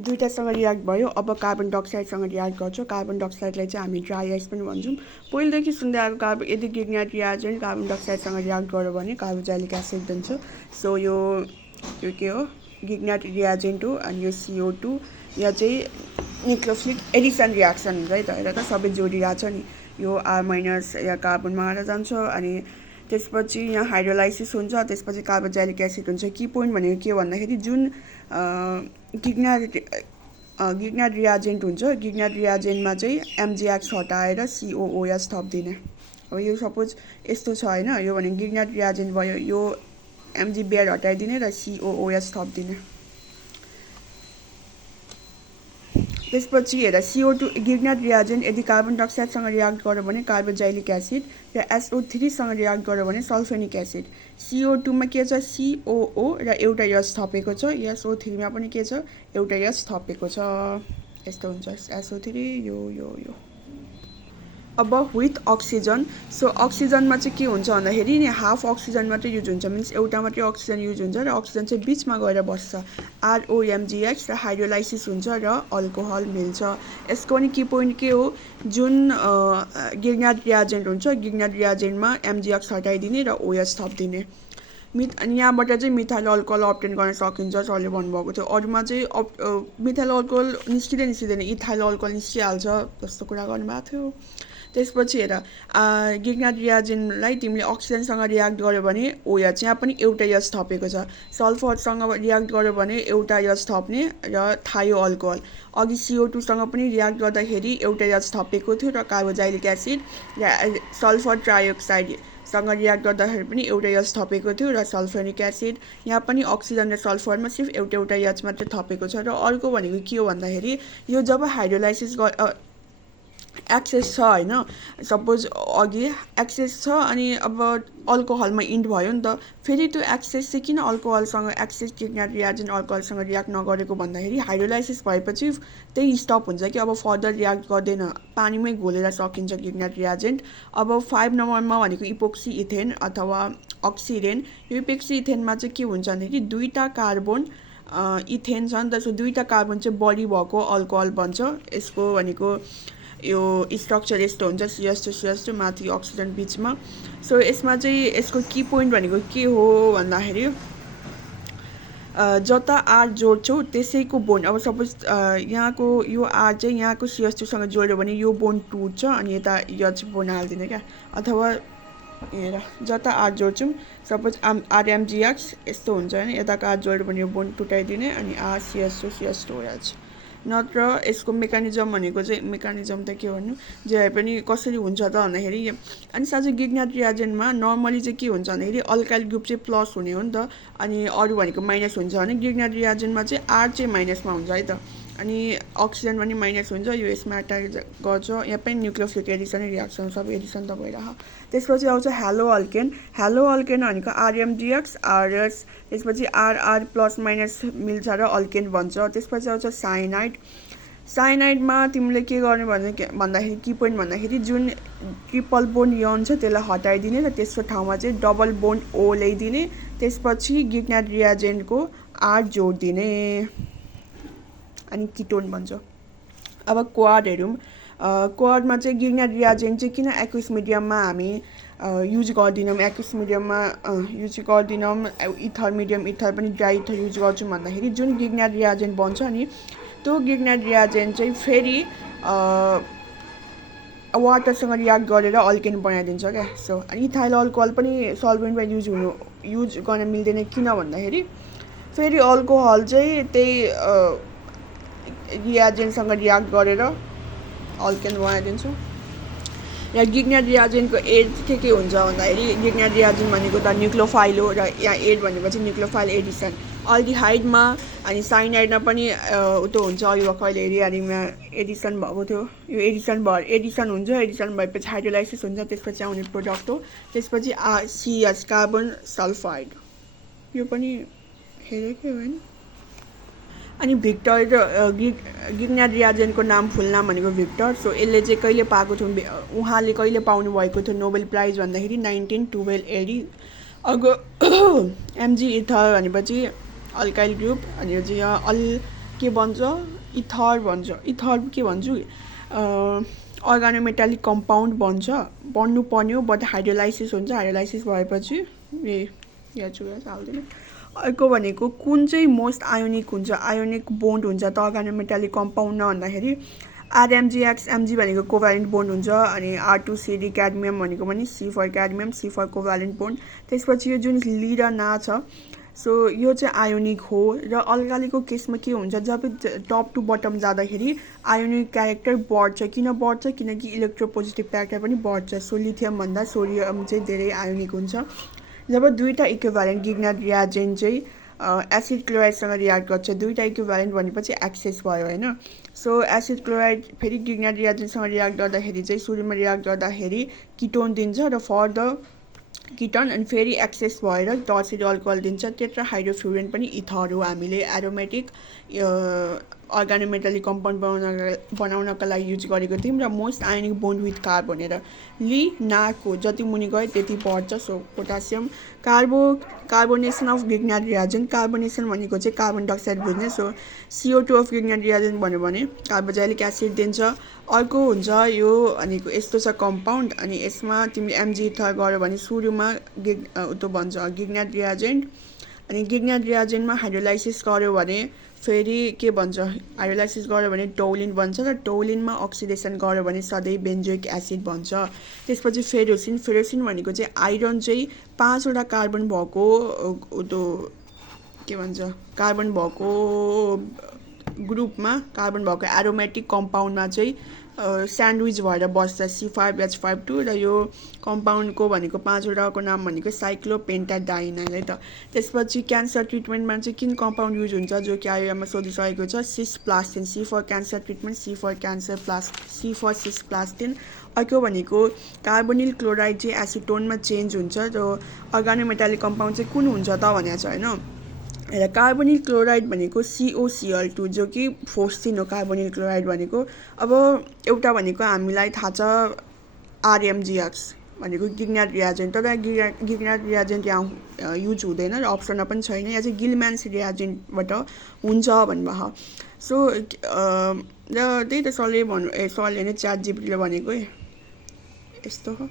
दुईटासँग react भयो। अब carbon डाइअक्साइडसँग react गर्छ। कार्बन डाइअक्साइडलाई चाहिँ हामी ड्राई आइस पनि भन्छौँ। पहिलेदेखि सुन्दै आएको यदि गिग्नेट रियाजेन्ट कार्बन डाइअक्साइडसँग रियाक्ट गर्यो भने कार्बोक्सिलिक एसिड बन्छ। सो यो के हो, गिग्नेट रियाजेन्ट हो। अनि यो CO2 या चाहिँ न्युक्लियोफिलिक एडिसन रियाक्सन हुन्छ है त। हेर त सबै जोडिरहेको छ नि, यो R- या कार्बनमा आएर जान्छ। अनि त्यसपछि यहाँ हाइड्रोलाइसिस हुन्छ, त्यसपछि कार्बोक्सिलिक एसिड हुन्छ। की पोइन्ट भनेको के भन्दाखेरि जुन गिग्नेट रियाजेन्ट हुन्छ, गिग्नेट रियाजेन्टमा चाहिँ MgX हटाएर COOS थपिदिने। अब यो सपोज यस्तो छ होइन, यो भने गिग्नेट रियाजेन्ट भयो, यो MgBr हटाइदिने र COOS थपिदिने। त्यसपछि हेर CO2 गिग्नेट रियाजेन्ट यदि कार्बन डाइअक्साइडसँग रियाक्ट गर्यो भने कार्बोक्सिलिक एसिड, र SO3 सँग रियाक्ट गर्यो भने सल्फेनिक एसिड। CO2 मा के छ, COO र एउटा यस थपेको छ। SO3 मा पनि के छ, एउटा यस थपेको छ। यस्तो हुन्छ SO3 यो। अब विथ अक्सिजन, सो अक्सिजनमा चाहिँ के हुन्छ भन्दाखेरि नि हाफ अक्सिजन मात्रै युज हुन्छ, मिन्स एउटा मात्रै अक्सिजन युज हुन्छ र अक्सिजन चाहिँ बिचमा गएर बस्छ। ROMgX र हाइड्रोलाइसिस हुन्छ र अल्कोहल मिल्छ। यसको पनि की पोइन्ट के हो, जुन गिग्नेट रियाजेन्ट हुन्छ, गिग्नेट रियाजेन्टमा MgX हटाइदिने र OS थपिदिने। अनि यहाँबाट चाहिँ मिथाइल अल्कोहल अब्टेन गर्न सकिन्छ सरले भन्नुभएको थियो। अरूमा चाहिँ मिथाइल अल्कोहल निस्किँदैन, इथाइल अल्कोहल निस्किहाल्छ जस्तो कुरा गर्नुभएको थियो। त्यसपछि हेर गिग्नेट रियाजेन्टलाई तिमीले अक्सिजनसँग रियाक्ट गर्यो भने OH, यहाँ पनि एउटा यस थपेको छ। सल्फरसँग रियाक्ट गर्यो भने एउटा यस थप्ने र थायो अल्कोहल। अघि CO2 सँग पनि रियाक्ट गर्दाखेरि एउटा यस थपेको थियो र कार्बोक्सिलिक एसिड, र सल्फर ट्राइअक्साइड सँग रियाक्ट गर्दाखेरि पनि एउटा यस थपेको थियो र सल्फेनिक एसिड। यहाँ पनि अक्सिजन र सल्फरमा सिर्फ एउटा यस मात्रै थपेको छ। र अर्को भनेको के हो भन्दाखेरि यो जब हाइड्रोलाइसिस एक्सेस छ होइन, सपोज अघि एक्सेस छ अनि अब अल्कोहलमा इन्ड भयो नि त, फेरि त्यो एक्सेस चाहिँ किन अल्कोहलसँग एक्सेस गिग्नेट रियाजेन्ट अल्कोहलसँग रियाक्ट नगरेको भन्दाखेरि हाइड्रोलाइसिस भएपछि त्यही स्टप हुन्छ कि अब फर्दर रियाक्ट गर्दैन, पानीमै घोलेर सकिन्छ गिग्नेट रियाजेन्ट। अब 5 नम्बरमा भनेको इपोक्सी इथेन अथवा अक्सिरेन। यो इपोक्सी इथेनमा चाहिँ के हुन्छ भन्दाखेरि दुईटा कार्बन इथेन छ नि त, सो दुईटा कार्बन चाहिँ बढी भएको अल्कोहल बन्छ। यसको भनेको यो स्ट्रक्चर यस्तो हुन्छ, CH2 माथि अक्सिजन बिचमा। सो यसमा चाहिँ यसको की पोइन्ट भनेको के हो भन्दाखेरि जता R जोड्छौ त्यसैको बोन्ड, अब सपोज यहाँको यो R चाहिँ यहाँको CH2 सँग जोड्यो भने यो बोन्ड टुट्छ अनि यता H बोन्ड हालिदिने क्या। अथवा हेर जता R जोड्छौँ, सपोज RMgX यस्तो हुन्छ होइन, यताको R जोड्यो भने यो बोन्ड टुटाइदिने अनि CH2 OH। नत्र यसको मेकानिजम भनेको चाहिँ, मेकानिजम त के भन्नु, जे भए पनि कसरी हुन्छ त भन्दाखेरि, अनि साँच्चै गिग्नेट रियाजेन्टमा नर्मली चाहिँ के हुन्छ भन्दाखेरि अल्काइल ग्रुप चाहिँ प्लस हुने हो नि त, अनि अरू भनेको माइनस हुन्छ भने गिग्नेट रियाजेन्टमा चाहिँ R चाहिँ माइनसमा हुन्छ है त, अनि अक्सिजन पनि माइनस हुन्छ। यो यसमा एट्याक गर्छ। यहाँ पनि न्युक्लियोफिलिक एडिसन रियाक्सन, सब एडिसन त भइरह। त्यसपछि आउँछ हेलो अल्केन। हेलो अल्केन भनेको RMgX RS, त्यसपछि RR प्लस माइनस मिल्छ र अल्केन बन्छ। त्यसपछि आउँछ साइनाइड। साइनाइडमा तिमीले के गर्ने भन्दाखेरि की पोइन्ट भन्दाखेरि जुन ट्रिपल बोन्ड यन छ त्यसलाई हटाइदिने र त्यसको ठाउँमा चाहिँ डबल बोन्ड O ल्याइदिने। त्यसपछि गिग्नेट रियाजेन्टको R जोडिदिने अनि किटोन बन्छ। अब क्वाड हेरौँ। क्वाडमा चाहिँ गिग्नेट रियाजेन्ट चाहिँ किन एक्विस मिडियममा हामी युज गर्दैनौँ, एक्विस मिडियममा युज गर्दैनौँ, इथर मिडियम इथर पनि ड्राई इथर युज गर्छौँ भन्दाखेरि जुन गिग्नेट रियाजेन्ट बन्छ नि, त्यो गिग्नेट रियाजेन्ट चाहिँ फेरि वाटरसँग रियाक्ट गरेर अल्केन बनाइदिन्छ क्या। सो अनि इथाइल अल्कोहल पनि सल्भेन्टमा युज गर्न मिल्दैन, किन भन्दाखेरि फेरि अल्कोहल चाहिँ त्यही रियाजेन्टसँग रियाक्ट गरेर अल्केन बनाइदिन्छ। र गिग्नेट रियाजेन्टको एड के हुन्छ भन्दाखेरि गिग्नेट रियाजेन्ट भनेको त न्युक्लियोफाइल हो र यहाँ एड भनेको चाहिँ न्युक्लियोफाइल एडिसन। अल्डिहाइडमा अनि साइनाइडमा पनि उतो हुन्छ, यो कहिले हेरिहालिङमा एडिसन भएको थियो, यो एडिसन हुन्छ। एडिसन भएपछि हाइड्रोलाइसिस हुन्छ, त्यसपछि आउने प्रोडक्ट हो। त्यसपछि CS कार्बन सल्फाइड, यो पनि हेरेकै हो होइन। अनि भिक्टर गिग्नेट रियाजेन्टको नाम फुल नाम भनेको भिक्टर। सो यसले चाहिँ कहिले पाएको थियो, उहाँले कहिले पाउनु भएको थियो नोबेल प्राइज भन्दाखेरि 1912 AD। अब MG इथर भनेपछि अल्काइल ग्रुप, अनि यो चाहिँ के भन्छ इथर भन्छ इथर के भन्छु अर्गानोमेटालिक कम्पाउन्ड बन्नु पर्ने हो बट हाइड्रोलाइसिस हुन्छ हाइड्रोलाइसिस भएपछि हाल्दैन अर्को भनेको कुन चाहिँ मोस्ट आयोनिक हुन्छ आयोनिक बोन्ड हुन्छ त अर्गानोमेटालिक कम्पाउन्डमा भन्दाखेरि आरएमजीएक्स एमजी भनेको कोभ्यालेन्ट बोन्ड हुन्छ अनि R2CD क्याडमियम भनेको पनि C for cadmium C for covalent bond त्यसपछि यो जुन ली र ना छ सो यो चाहिँ आयोनिक हो र अल्कालीको केसमा के हुन्छ जब टप टु बटम जाँदाखेरि आयोनिक क्यारेक्टर बढ्छ किन बढ्छ किनकि इलेक्ट्रोपोजिटिभ क्यारेक्टर पनि बढ्छ सो लिथियम भन्दा सोडियम चाहिँ धेरै आयोनिक हुन्छ जब दुईटा इक्विभ्यालेन्ट गिग्नाट रियाजेन्ट चाहिँ एसिड क्लोराइडसँग रियाक्ट गर्छ दुईटा इक्विभ्यालेन्ट भनेपछि एक्सेस भयो हैन सो एसिड क्लोराइड फेरि गिग्नाट रियाजेन्टसँग रियाक्ट गर्दाखेरि चाहिँ सुरुमा रियाक्ट गर्दाखेरि किटोन दिन्छ र फर्दर किटन अनि फेरि एक्सेस भएर टर्सिडी अल्कोहल दिन्छ टेट्रा हाइड्रोफ्युरेन पनि इथर हो हामीले एरोमेटिक अर्गानोमेटालिक कम्पाउन्ड बनाउनका लागि युज गरेको थियौँ र most ionic bond with carb भनेर ली नाको जति मुनि गयो त्यति बढ्छ सो पोटासियम कार्बोनेसन अफ गिग्नाट रियाजेन्ट कार्बोनेसन भनेको चाहिँ कार्बन डाइअक्साइड बुझ्ने सो CO2 अफ गिग्नाट रियाजेन्ट भन्यो भने कार्बोजाइलिक एसिड दिन्छ अर्को हुन्छ यो भनेको यस्तो छ कम्पाउन्ड अनि यसमा तिमीले एमजी इथर गर्यो भने सुरुमा गिग्नाट रियाजेन्ट अनि गिग्नाट रियाजेन्टमा हाइड्रोलाइसिस गर्यो भने फेरि के भन्छ हाइड्रोलाइसिस गर्यो भने टोलिन भन्छ र टोलिनमा अक्सिडेसन गर्यो भने सधैँ बेन्जोइक एसिड भन्छ त्यसपछि फेरोसिन भनेको चाहिँ आइरन चाहिँ 5 वटा कार्बन भएको के भन्छ कार्बन भएको ग्रुपमा कार्बन भएको एरोमेटिक कम्पाउन्डमा चाहिँ स्यान्डविच भएर बस्छ C5H52 र यो कम्पाउन्डको भनेको 5 वटाको नाम भनेको साइक्लोपेन्टाडाइन है त त्यसपछि क्यान्सर ट्रिटमेन्टमा चाहिँ किन कम्पाउन्ड युज हुन्छ जो कि आयोमा सोधिसकेको छ cisplatin C for cancer treatment C for cisplatin अर्को भनेको कार्बोनिल क्लोराइड चाहिँ एसिटोनमा चेन्ज हुन्छ र अर्गानोमेटालिक कम्पाउन्ड चाहिँ कुन हुन्छ त भनेको छ हैन र कार्बोनिल क्लोराइड भनेको COCl2 जो कि फोस्टिन हो कार्बोनिल क्लोराइड भनेको अब एउटा भनेको हामीलाई थाहा छ RMGX भनेको गिग्नाट रियाजेन्ट तर गिग्नाट रियाजेन्ट यहाँ युज हुँदैन र अप्सनमा पनि छैन यहाँ चाहिँ गिलम्यान्स रियाजेन्टबाट हुन्छ भन्नुभयो सो र त्यही त सरले सरले नै ChatGPT ले भनेको यस्तो हो